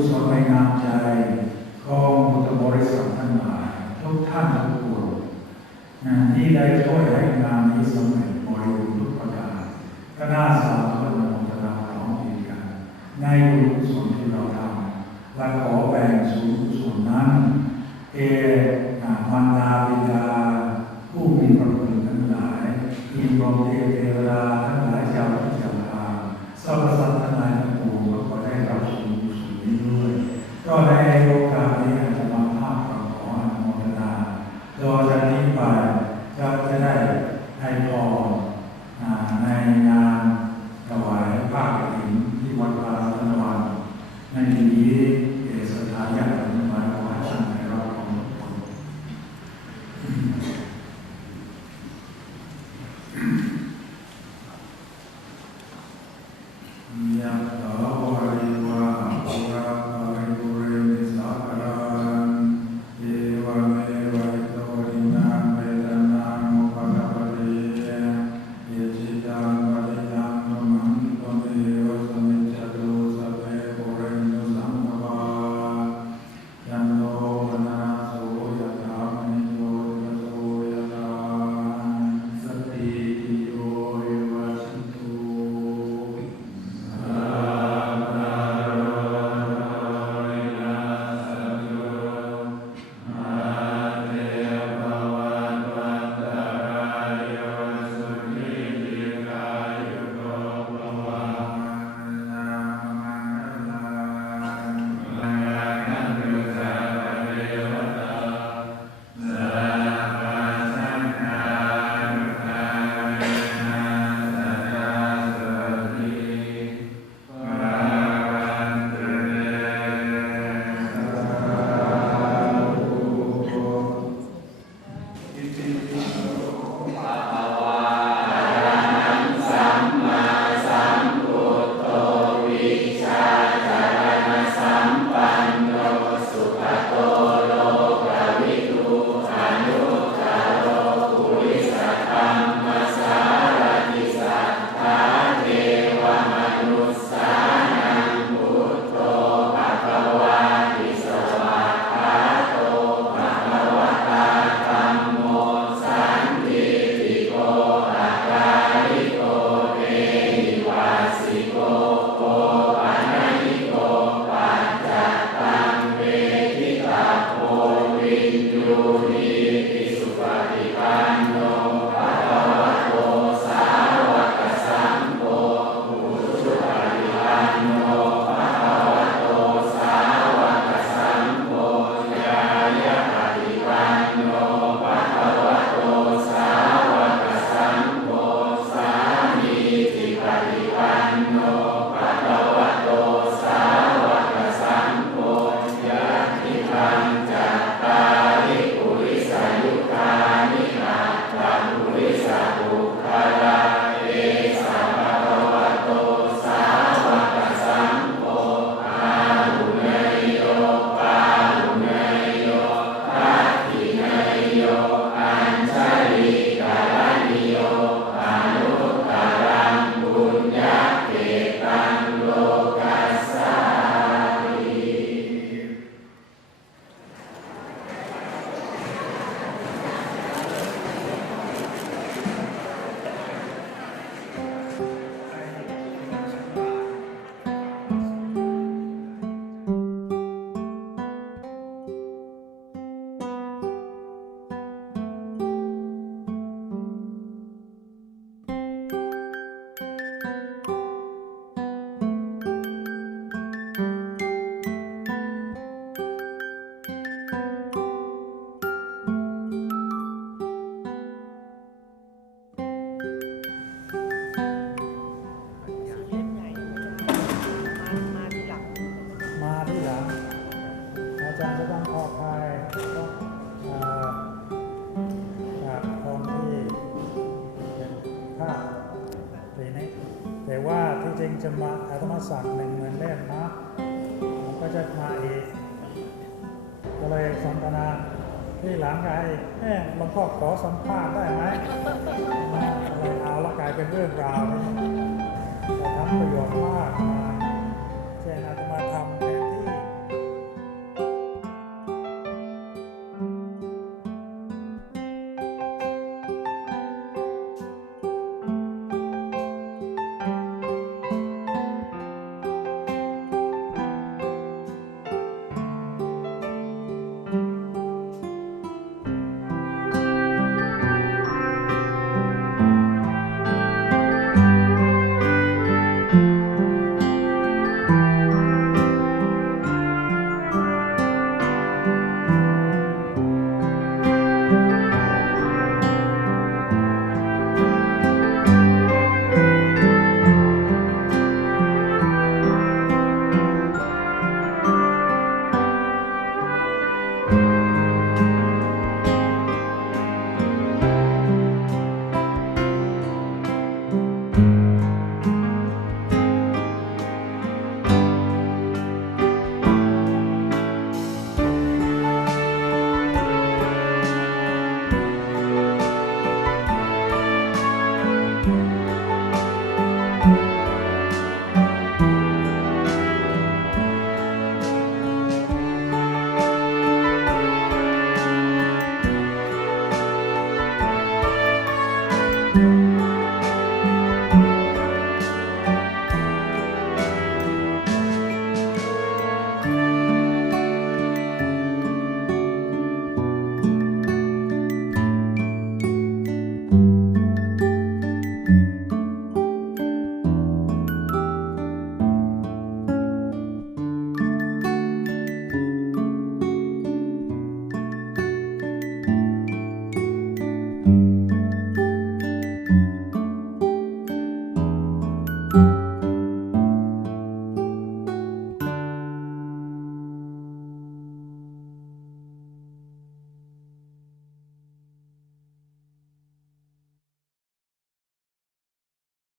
กุศลในงามใจของพุทธบริษัททั้งหลายทุกท่านทุกกลุ่มนี่ได้ช่วยให้งานนี้สำเร็จบริบูรณ์ Amen. จารย์จะต้องขอภายจากของที่เป็นข้าพสีนี้แต่ว่าที่จริงจะมาอาตมาสักหนึ่งหมื่นเล่นนะผมก็จะมาอีกก็เลยสัมนาที่หลังไงแม่หลวงพ่อขอสัมภาษณ์ได้ไหมเลยเอาละกลายเป็นเรื่องราวเลยทำประโยชน์มากมาเช่นอาตมาทำ